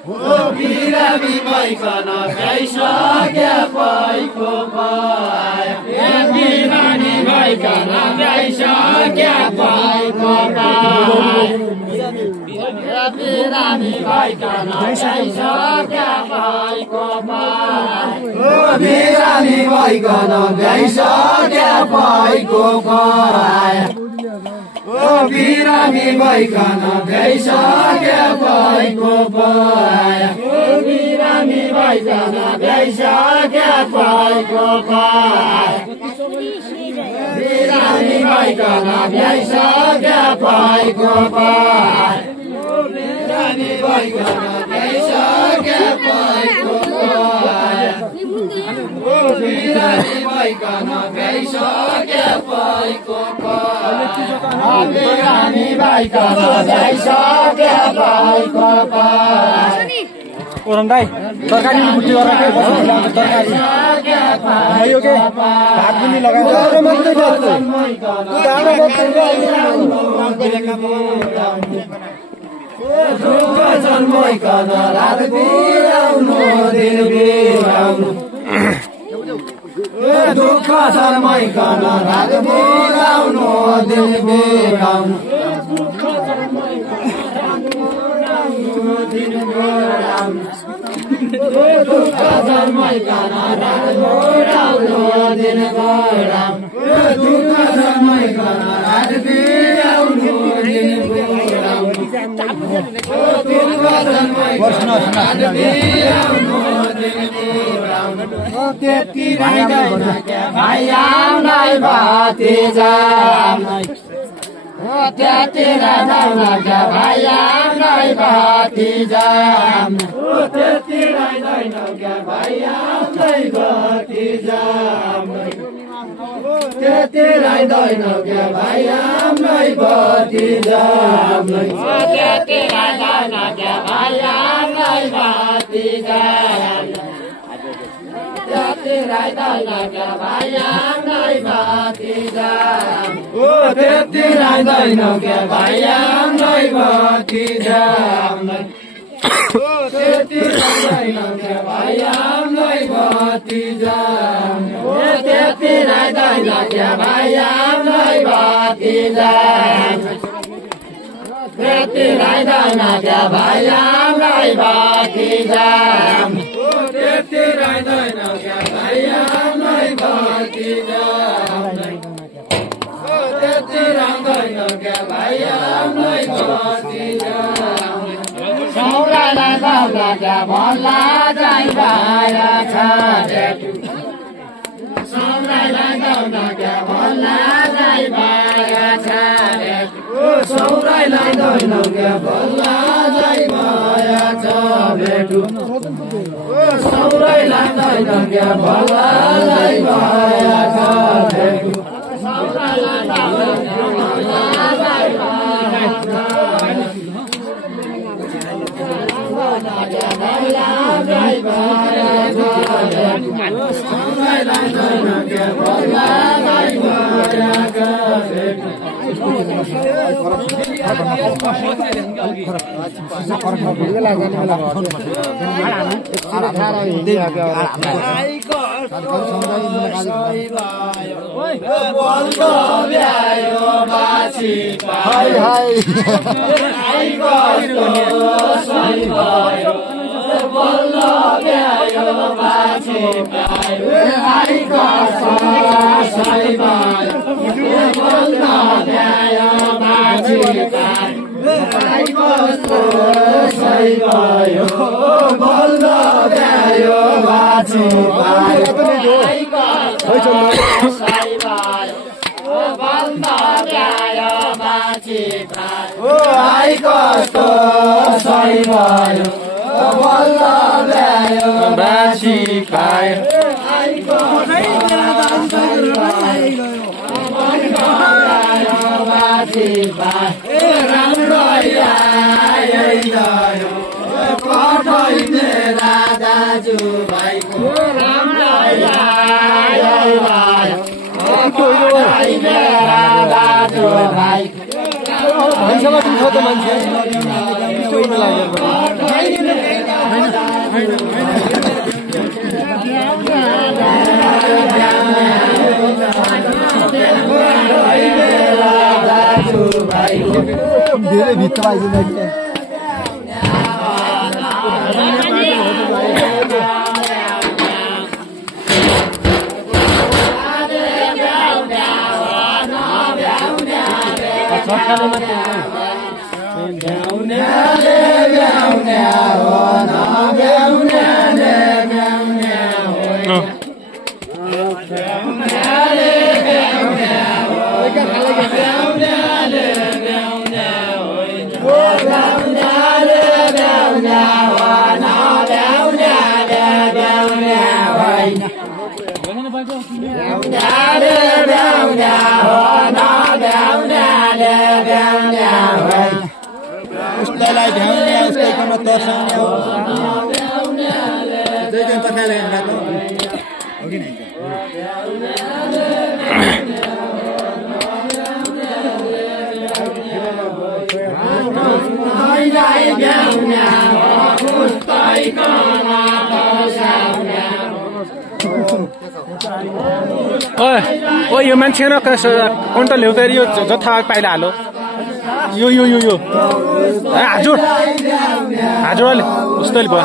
बिरामी भइकन भ्याइसक्या भइको पाया बिरामी भइकन भ्याइसक्या भइको पाया बिरामी भइकन भ्याइसक्या भइको पाया बिरामी भइकन भ्याइसक्या भइको पाया बिरामी भइकन भ्याइसक्या भइको पाया बिरामी भइकन भ्याइसक्या भइको पाया बिरामी भइकन भ्याइसक्या भइको पाया बिरामी भइकन भ्याइसक्या भइको पाया बिरामी भइकन भ्याइसक्या भइको पाया बिरामी भइकन भ्याइसक्या भइको पाया ओरम दाइ तरकारी बुट्टी गरेर के तरकारी भयो के भात पनि लगाएर मात्रै बस्छु दाना बस्छु जन्मैकन रात बिराउनु दिन बिराउनु दुःख जन्मैकन रात बिराउनु दिन बिराउनु दिन बिराउनु दुःख जन्मैकन रात बिराउनु दिन बिराउनु दुःख जन्मैकन रात बिराउनु दिन बिराउनु दुःख जन्मैकन रात बिराउनु दिन बिराउनु त्यति रहिँदैन क्या भाइ आउलाई बाती जाम त्यति रहिँदैन क्या भाइ आउलाई बाती जाम त्यति रहिँदैन क्या भाइ आउलाई बाती जाम त्यति रहिँदैन क्या भाइ आउलाई बाती जाम त्यति रहिँदैन क्या भाइ आउलाई बाती जाम त्यति रहिँदैन क्या भाइ आउलाई बाती जाम त्यति रहिँदैन क्या भाइ आउलाई बाती जाम त्यति रहिँदैन क्या भाइ आउलाई बाती जाम त्यति रहिँदैन क्या भाइ आउलाई बाती जाम त्यति रहिँदैन क्या भाइ आउलाई बाती जाम त्यति रहिँदैन क्या भाइ आउलाई बाती जाम त्यति रहिँदैन क्या भाइ आउलाई बाती जाम सौरालाई गाउँदा क्या भल्ला जाइ भएछ सौरालाई गाउँदा क्या भल्ला जाइ भएछ सौरालाई गाउँदा क्या भल्ला जाइ भएछ भेटु सौरालाई गाउँदा क्या भल्ला जाइ भएछ भेटु सौरालाई गाउँदा क्या भल्ला जाइ भएछ मान्छे धेरै भित्र आइदिन्छ उसलाई भ्याउने उसलाई कोमा तर्साउने हो त्यही दिन तर्साले रातो हो कि नहीं ओए यो मान्छे न कन्ट ल्याउँदाखेरि यो जथा पाइला हालो यो यो यो यो हजुर हजुरले उस्तै भयो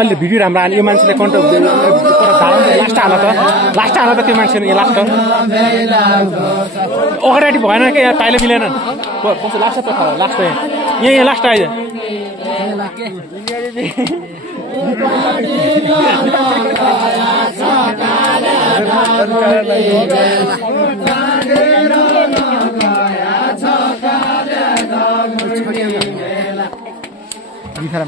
अलि भिडियो राम्रो आयो यो मान्छेले कन्ट लास्ट हाल त त्यो मान्छे लास्ट अगाडि भएन कि यहाँ पाइले मिलेन कस्तो लास्ट लास्ट यहाँ लास्ट आइज Gaya